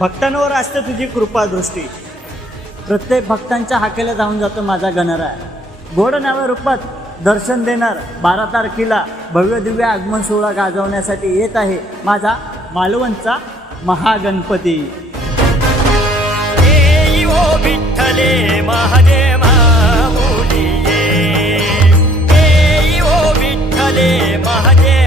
भक्तांवर असते तुझी कृपा दृष्टी, प्रत्येक भक्तांच्या हाकेला जाऊन जातो माझा गणराय. गोड नव्या रूपात दर्शन देणार 12 तारखेला भव्य दिव्य आगमन सोहळा गाजवण्यासाठी येत आहे माझा मालवणचा महागणपती. विठ्ठले महादेव माऊली, विठ्ठले महादेव